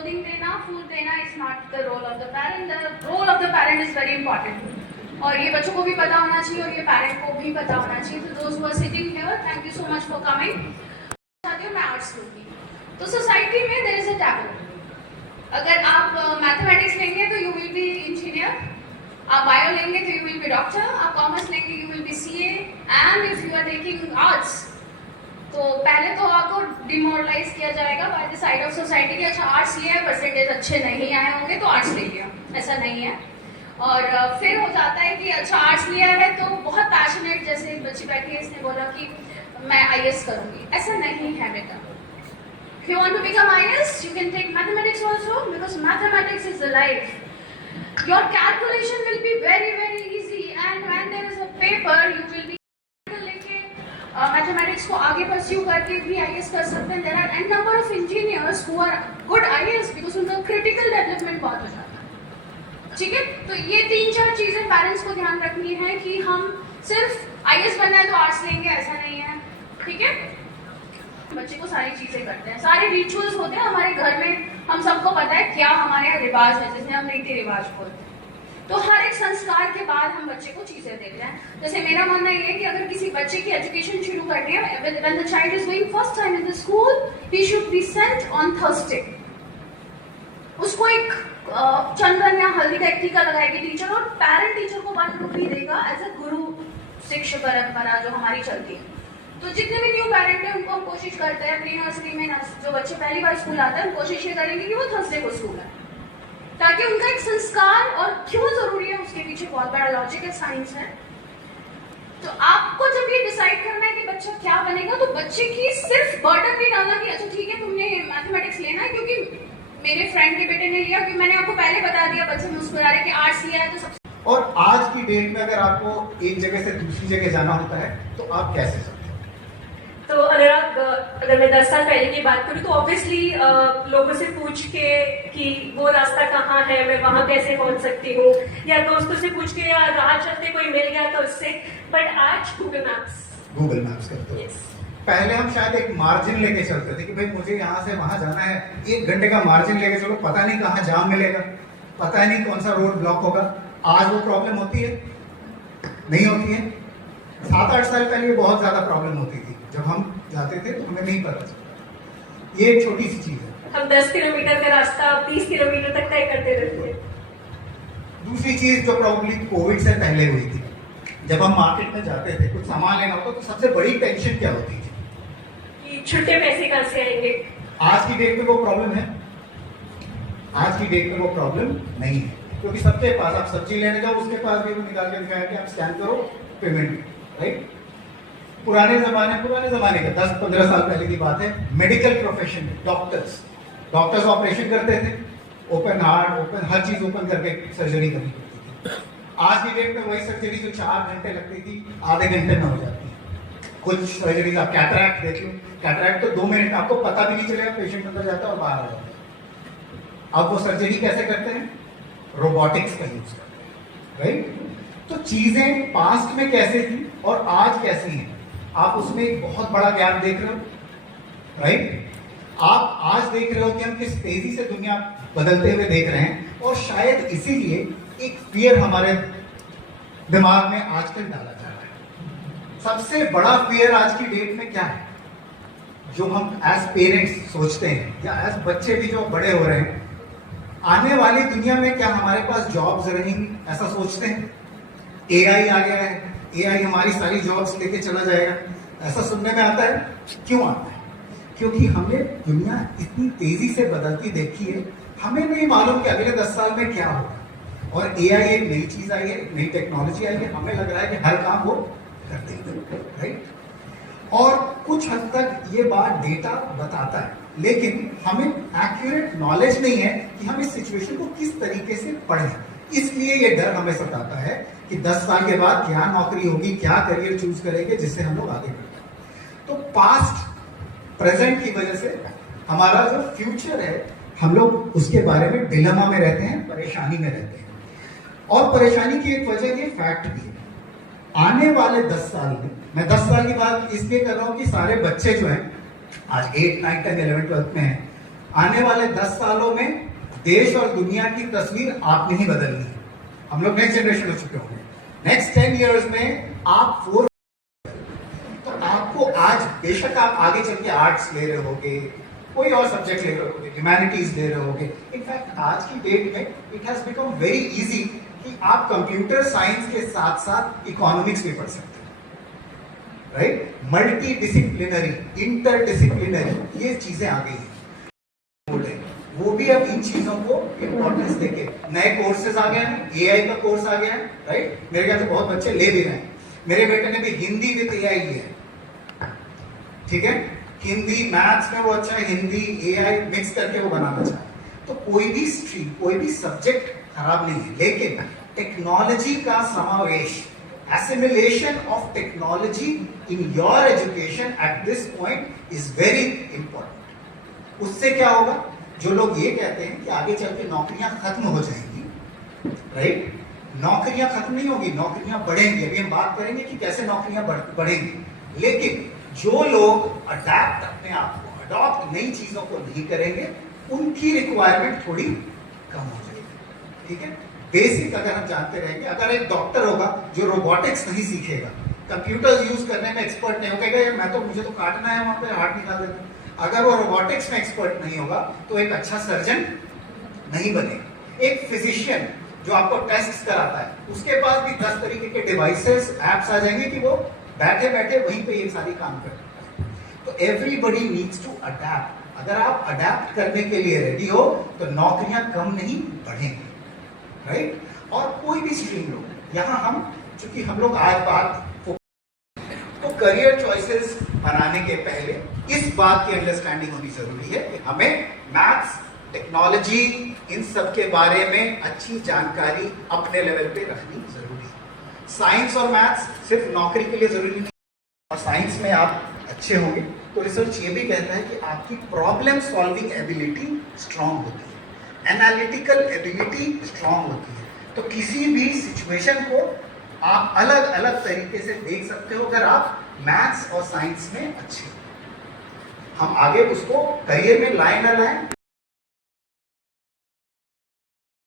Clothing देना, food देना is not the role of the parent. The role of the parent is very important. और ये बच्चों को भी पता होना चाहिए और ये पेरेंट को भी पता होना चाहिए. तो दोस्त who are sitting here, thank you so much for coming. चाहती हूँ मैं आर्ट्स लूँगी. तो सोसाइटी में देयर इज अ टैबू. अगर आप मैथमेटिक्स लेंगे तो यू विल बी इंजीनियर, आप बायो लेंगे तो यू विल बी डॉक्टर, आप कॉमर्स लेंगे you will be CA, and if you are taking arts तो पहले तो आपको डिमोरलाइज किया जाएगा by the side of society कि अच्छा आर्ट्स लिया है, परसेंटेज अच्छे नहीं आए होंगे तो आर्ट्स ले लिया. ऐसा नहीं है. और फिर हो जाता है कि अच्छा आर्ट्स लिया है तो बहुत पैशनेट, जैसे बच्ची बैठी है इसने बोला कि मैं आईएएस करूँगी. ऐसा नहीं है बेटा. If you want to become IAS, you can take mathematics also, because mathematics is the life. Your calculation will be very, very easy, and when there is a paper, you will be mathematics को आगे pursue करके भी IAS कर सकते हैं. There are an number of engineers who are good IAS because उनका critical development बहुत हो जाता है. ठीक है. तो ये 3-4 चीजें पेरेंट्स को ध्यान रखनी है कि हम सिर्फ आईएएस बनना है तो आर्ट्स लेंगे, ऐसा नहीं है. ठीक है. बच्चे को सारी चीजें करते हैं, सारे रिचुअल्स होते हैं हमारे घर में. हम सबको पता है क्या हमारे यहाँ रिवाज है, जैसे हम रीति रिवाज बोलते हैं. तो हर एक संस्कार के बाद हम बच्चे को चीजें देते हैं. जैसे मेरा मानना ये है कि अगर किसी बच्चे की एजुकेशन शुरू करनी है, when the child is going first time in the school, he should be sent on Thursday. उसको एक चंदन या हल्दी का एक टीका लगाएगी टीचर, और पेरेंट टीचर को 1 रुपी देगा एज अ गुरु शिष्य परंपरा जो हमारी चलती है. तो जितने भी न्यू पेरेंट है उनको हम कोशिश करते हैं प्री नर्सरी में जो बच्चे पहली बार स्कूल आते हैं, हम कोशिश ये करेंगे कि वो थर्सडे को स्कूल आए, ताकि उनका एक संस्कार, और क्यों जरूरी है उसके पीछे बहुत बड़ा लॉजिक है, साइंस है. तो आपको जब ये डिसाइड करना है कि बच्चा क्या बनेगा, तो बच्चे की सिर्फ बर्डन नहीं डालना कि अच्छा ठीक है तुमने मैथमेटिक्स लेना है क्योंकि मेरे फ्रेंड के बेटे ने लिया, क्योंकि मैंने आपको पहले बता दिया, बच्चे मुस्कुरा रहे कि आर्ट्स लिया है तो सब. और आज की डेट में अगर आपको एक जगह से दूसरी जगह जाना होता है तो आप कैसे सकते? तो अगर मैं 10 साल पहले की बात करूँ तो ऑब्वियसली लोगों से पूछ के कि वो रास्ता कहाँ है, मैं वहां कैसे पहुंच सकती हूँ, या दोस्तों से पूछ के, या राह चलते कोई मिल गया तो उससे. बट आज गूगल मैप्स करते हो. Yes. पहले हम शायद एक मार्जिन लेके चलते थे कि भाई मुझे यहाँ से वहां जाना है, 1 घंटे का मार्जिन लेके चलो, पता नहीं कहाँ जाम मिलेगा, पता नहीं कौन सा रोड ब्लॉक होगा. आज वो प्रॉब्लम होती है? नहीं होती है. 7-8 साल पहले बहुत ज्यादा प्रॉब्लम होती थी. जब हम जाते थे तो हमें नहीं पता चलता. ये एक छोटी सी चीज है. हम 10 किलोमीटर का रास्ता 30 किलोमीटर तक तय करते रहते हैं. दूसरी चीज जो प्रॉब्लम कोविड से पहले हुई थी, जब हम मार्केट में जाते थे कुछ सामान लेना होता तो सबसे बड़ी टेंशन क्या होती थी कि छुट्टे पैसे कहाँ से आएंगे. आज की डेट में वो प्रॉब्लम है? आज की डेट में वो प्रॉब्लम नहीं है, क्योंकि सबके पास, आप सब्जी लेने जाओ उसके पास भी वो निकाल के दिखाया कि आप स्कैन करो पेमेंट. राइट. पुराने जमाने के 10-15 साल पहले की बात है, मेडिकल प्रोफेशन में डॉक्टर्स ऑपरेशन करते थे, ओपन हार्ट, ओपन हर चीज ओपन करके सर्जरी करनी पड़ती थी. आज की डेट में वही सर्जरी जो 4 घंटे लगती थी, आधे घंटे में हो जाती है. कुछ सर्जरीज, आप कैटरैक्ट देख लो, कैटरैक्ट तो 2 मिनट, आपको पता भी नहीं चलेगा, पेशेंट अंदर जाता है और बाहर आ जाता है. अब वो सर्जरी कैसे करते हैं? रोबोटिक्स का यूज करते हैं. राइट. तो चीजें पास्ट में कैसे थी और आज कैसी हैं, आप उसमें एक बहुत बड़ा गैप देख रहे हो. राइट. आप आज देख रहे हो कि हम किस तेजी से दुनिया बदलते हुए देख रहे हैं, और शायद इसीलिए एक फियर हमारे दिमाग में आजकल डाला जा रहा है. सबसे बड़ा फियर आज की डेट में क्या है, जो हम एज पेरेंट्स सोचते हैं, या एज बच्चे भी जो बड़े हो रहे हैं, आने वाली दुनिया में क्या हमारे पास जॉब्स रहेंगी, ऐसा सोचते हैं. एआई आ गया है, एआई हमारी सारी जॉब्स लेके चला जाएगा, ऐसा सुनने में आता है. क्यों आता है? क्योंकि हमने दुनिया इतनी तेजी से बदलती देखी है, हमें नहीं मालूम कि अगले 10 साल में क्या होगा. और एआई एक नई चीज आई है, नई टेक्नोलॉजी आई है, हमें लग रहा है कि हर काम वो कर देंगे. राइट. और कुछ हद तक ये बात डेटा बताता है, लेकिन हमें एक्यूरेट नॉलेज नहीं है कि हम इस सिचुएशन को किस तरीके से पढ़ें. इसलिए ये डर हमें सताता है कि 10 साल के बाद क्या नौकरी होगी, क्या करियर चूज करेंगे जिससे हम लोग आगे बढ़ें. तो पास्ट प्रेजेंट की वजह से हमारा जो फ्यूचर है, हम लोग उसके बारे में डिलेमा में रहते हैं, परेशानी में रहते हैं. और परेशानी की एक वजह ये फैक्ट भी है, आने वाले 10 साल में, मैं 10 साल की बात इसलिए कर रहा हूं कि सारे बच्चे जो हैं आज 8, 9, 10, 11, 12 में हैं, आने वाले 10 सालों में देश और दुनिया की तस्वीर आपने ही बदलनी है। हम लोग नेक्स्ट जनरेशन हो चुके होंगे। नेक्स्ट 10 इयर्स में आप 4, तो आपको आज बेशक आप आगे चल के आर्ट्स ले रहे होगे, कोई और सब्जेक्ट ले रहे होगे, ह्यूमैनिटीज ले रहे होगे। इनफैक्ट आज की डेट में it has become very easy कि आप कंप्यूटर साइंस के साथ साथ इकोनॉमिक्स भी पढ़ सकते हैं, right? Multi disciplinary, inter disciplinary, ये चीजें आ गई हैं। वो भी अब इन चीजों को इंपॉर्टेंस देके नए कोर्सेज आ गए हैं, एआई का कोर्स आ गया है, राइट? मेरे ख्याल से बहुत बच्चे ले भी रहे हैं। मेरे बेटे ने भी हिंदी विद एआई लिया है, ठीक है? हिंदी मैथ्स में वो अच्छा है, हिंदी एआई मिक्स करके वो बनाना चाहे। तो कोई भी स्ट्रीम, कोई भी सब्जेक्ट खराब नहीं है, लेकिन टेक्नोलॉजी का समावेश, assimilation of technology in your education at this point is very important. उससे क्या होगा? जो लोग ये कहते हैं कि आगे चल के नौकरियां खत्म हो जाएंगी, राइट? नौकरियां खत्म नहीं होगी, नौकरियां बढ़ेंगी। अभी हम बात करेंगे कि कैसे नौकरियां बढ़ेंगी, लेकिन जो लोग अडैप्ट, अपने आप को अडॉप्ट नई चीजों को नहीं करेंगे, उनकी रिक्वायरमेंट थोड़ी कम हो जाएगी, ठीक है? बेसिक अगर हम जानते रहेंगे, अगर एक डॉक्टर होगा जो रोबोटिक्स नहीं सीखेगा, कंप्यूटर्स यूज करने में एक्सपर्ट नहीं होगा, यार मैं तो, मुझे तो काटना है, वहां पे हार्ट निकाल देता हूं। अगर वो रोबोटिक्स में एक्सपर्ट नहीं होगा तो एक अच्छा सर्जन नहीं बनेगा। एक फिजिशियन जो आपको टेस्ट कराता है, उसके पास भी 10 तरीके के डिवाइसेस, एप्स आ जाएंगे कि वो बैठे बैठे वहीं पे ये सारी काम कर सकता है। तो एवरीबडी नीड्स टू अडैप्ट। अगर आप अडैप्ट करने के लिए रेडी हो तो नौकरियां कम नहीं बढ़ेंगी, राइट? और कोई भी स्ट्रीम लो, यहां हम, चूंकि हम लोग आज बात, तो करियर चॉइसेस बनाने के पहले इस बात की अंडरस्टैंडिंग होनी जरूरी है कि हमें मैथ्स, टेक्नोलॉजी, इन सब के बारे में अच्छी जानकारी अपने लेवल पे रखनी जरूरी है। साइंस और मैथ्स सिर्फ नौकरी के लिए जरूरी नहीं, और साइंस में आप अच्छे होंगे तो रिसर्च ये भी कहता है कि आपकी प्रॉब्लम सॉल्विंग एबिलिटी स्ट्रांग होती है, एनालिटिकल एबिलिटी स्ट्रांग होती है। तो किसी भी सिचुएशन को आप अलग अलग तरीके से देख सकते हो अगर आप मैथ्स और साइंस में अच्छे हो। हम आगे उसको करियर में लाए ना लाए,